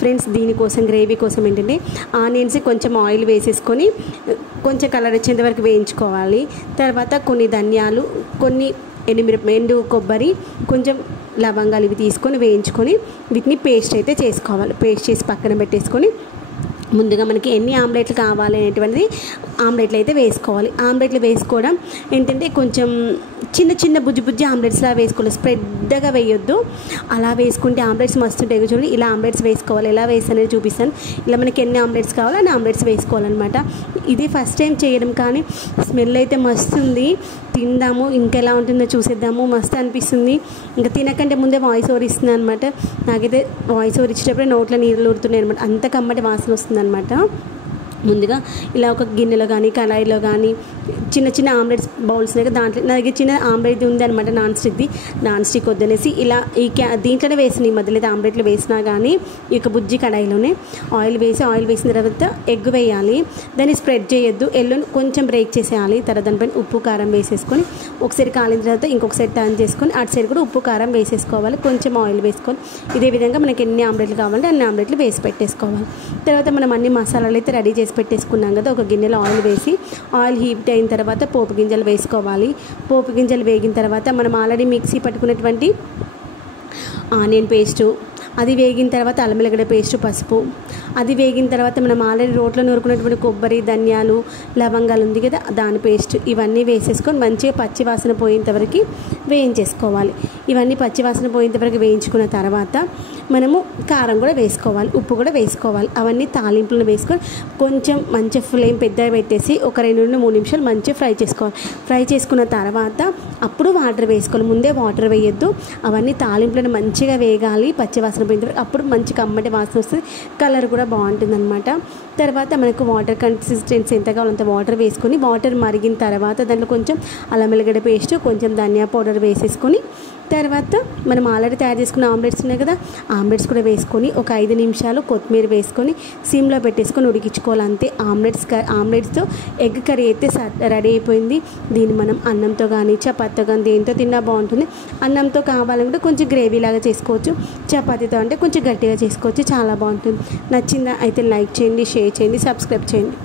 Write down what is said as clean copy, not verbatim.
Friends దీనికోసం gravy కోసం ఏంటంటే ఆనియన్స్ కొంచెం ఆయిల్ వేసేసుకొని కొంచెం కలర్ వచ్చేంత వరకు వేయించుకోవాలి. తర్వాత కొన్ని ధనియాలు, కొన్ని ఎండు కొబ్బరి, కొంచెం లవంగాలు ఇవి తీసుకొని వేయించుకొని వీటిని పేస్ట్ అయితే చేసుకోవాలి. పేస్ట్ చేసి పక్కన పెట్టేసుకొని ముందుగా మనకి ఎన్ని ఆమ్లెట్లు కావాలి అనేటువంటిది ఆమ్లెట్లు అయితే వేసుకోవాలి. ఆమ్లెట్లు వేసుకోవడం ఏంటంటే కొంచెం చిన్న చిన్న బుజ్జి ఆమ్లెట్స్లా వేసుకోవాలి, స్ప్రెడ్గా వేయొద్దు. అలా వేసుకుంటే ఆమ్లెట్స్ మస్తు ఉంటాయి. చూడండి ఇలా ఆమ్లెట్స్ వేసుకోవాలి. ఎలా వేస్తానని చూపిస్తాను. ఇలా మనకి ఎన్ని ఆమ్లెట్స్ కావాలో అన్ని ఆమ్లెట్స్ వేసుకోవాలన్నమాట. ఇది ఫస్ట్ టైం చేయడం కానీ స్మెల్ అయితే మస్తు ఉంది. తిందాము, ఇంకెలా ఉంటుందో చూసేద్దాము. మస్తు అనిపిస్తుంది. ఇంకా తినకంటే ముందే వాయిస్ ఓవర్ ఇస్తుంది అనమాట. నాకైతే వాయిస్ ఓవర్ ఇచ్చేటప్పుడే నోట్లో నీళ్ళు ఊరుతున్నాయి అనమాట. అంత కమ్మటి వాసన వస్తుంది అనమాట. ముందుగా ఇలా ఒక గిన్నెలో కానీ కళాయిలో కానీ చిన్న చిన్న ఆమ్లెట్స్ బౌల్స్ దగ్గర దాంట్లో నా దగ్గర చిన్న ఆమ్లెట్ ఉంది అనమాట, నాన్ స్టిక్ వద్దనేసి ఇలా దీంట్లోనే వేసిన ఈ మధ్యలో ఆమ్లెట్లు వేసినా కానీ ఈ యొక్క బుజ్జి కడాయిలోనే ఆయిల్ వేసిన తర్వాత ఎగ్ వేయాలి. దాన్ని స్ప్రెడ్ చేయొద్దు, ఎల్లుని కొంచెం బ్రేక్ చేసేయాలి. తర్వాత దానిపైన ఉప్పు కారం వేసేసుకొని ఒకసారి కాలిన తర్వాత ఇంకొకసారి టర్న్ చేసుకొని అటు సైడ్ కూడా ఉప్పు కారం వేసేసుకోవాలి. కొంచెం ఆయిల్ వేసుకొని ఇదే విధంగా మనకి ఎన్ని ఆమ్లెట్లు కావాలంటే అన్ని ఆమ్లెట్లు వేసి పెట్టేసుకోవాలి. తర్వాత మనం అన్ని మసాలాలు అయితే రెడీ చేసి పెట్టేసుకున్నాం కదా. ఒక గిన్నెలో ఆయిల్ వేసి ఆయిల్ హీట్ అయిన తర్వాత పోపు గింజలు వేసుకోవాలి. పోపు గింజలు వేగిన తర్వాత మనం ఆల్రెడీ మిక్సీ పట్టుకున్నటువంటి ఆనియన్ పేస్టు, అది వేగిన తర్వాత అల్లం వెల్లిగడ్డ పేస్టు, పసుపు, అది వేగిన తర్వాత మనం ఆల్రెడీ రోట్లో నూరుకున్నటువంటి కొబ్బరి, ధనియాలు, లవంగాలు ఉంది కదా దాని పేస్ట్, ఇవన్నీ వేసేసుకొని మంచిగా పచ్చి వాసన పోయేంతవరకు వేయించేసుకోవాలి. ఇవన్నీ పచ్చి వాసన పోయేంతవరకు వేయించుకున్న తర్వాత మనము కారం కూడా వేసుకోవాలి, ఉప్పు కూడా వేసుకోవాలి. అవన్నీ తాలింపులను వేసుకొని కొంచెం మంచి ఫ్లేమ్ పెద్దగా పెట్టేసి ఒక 2 నుండి 3 నిమిషాలు మంచిగా ఫ్రై చేసుకోవాలి. ఫ్రై చేసుకున్న తర్వాత అప్పుడు వాటర్ వేసుకోవాలి. ముందే వాటర్ వేయొద్దు. అవన్నీ తాలింపులను మంచిగా వేగాలి, పచ్చి వాసన పోయిన తర్వాత అప్పుడు మంచి కమ్మటి వాసన వస్తుంది. కలర్ కూడా బాగుంటుంది అనమాట. తర్వాత మనకు వాటర్ కన్సిస్టెన్సీ ఎంత కావాలో అంత వాటర్ వేసుకొని వాటర్ మరిగిన తర్వాత దాంట్లో కొంచెం అల్లం వెల్లిగడ్డ పేస్ట్, కొంచెం ధనియా పౌడర్ వేసేసుకొని తర్వాత మనం ఆల్రెడీ తయారు చేసుకున్న ఆమ్లెట్స్ ఉన్నాయి కదా ఆమ్లెట్స్ కూడా వేసుకొని ఒక 5 నిమిషాలు కొత్తిమీర వేసుకొని సిమ్లో పెట్టేసుకొని ఉడికించుకోవాలి. అంతే ఆమ్లెట్స్తో ఎగ్ కర్రీ అయితే రెడీ అయిపోయింది. దీన్ని మనం అన్నంతో కానీ చపాతీతో కానీ దేంతో తిన్నా బాగుంటుంది. అన్నంతో కావాలంటే కొంచెం గ్రేవీ లాగా చేసుకోవచ్చు, చపాతీతో అంటే కొంచెం గట్టిగా చేసుకోవచ్చు. చాలా బాగుంటుంది. నచ్చిందా అయితే లైక్ చేయండి, షేర్ చేయండి, సబ్స్క్రైబ్ చేయండి.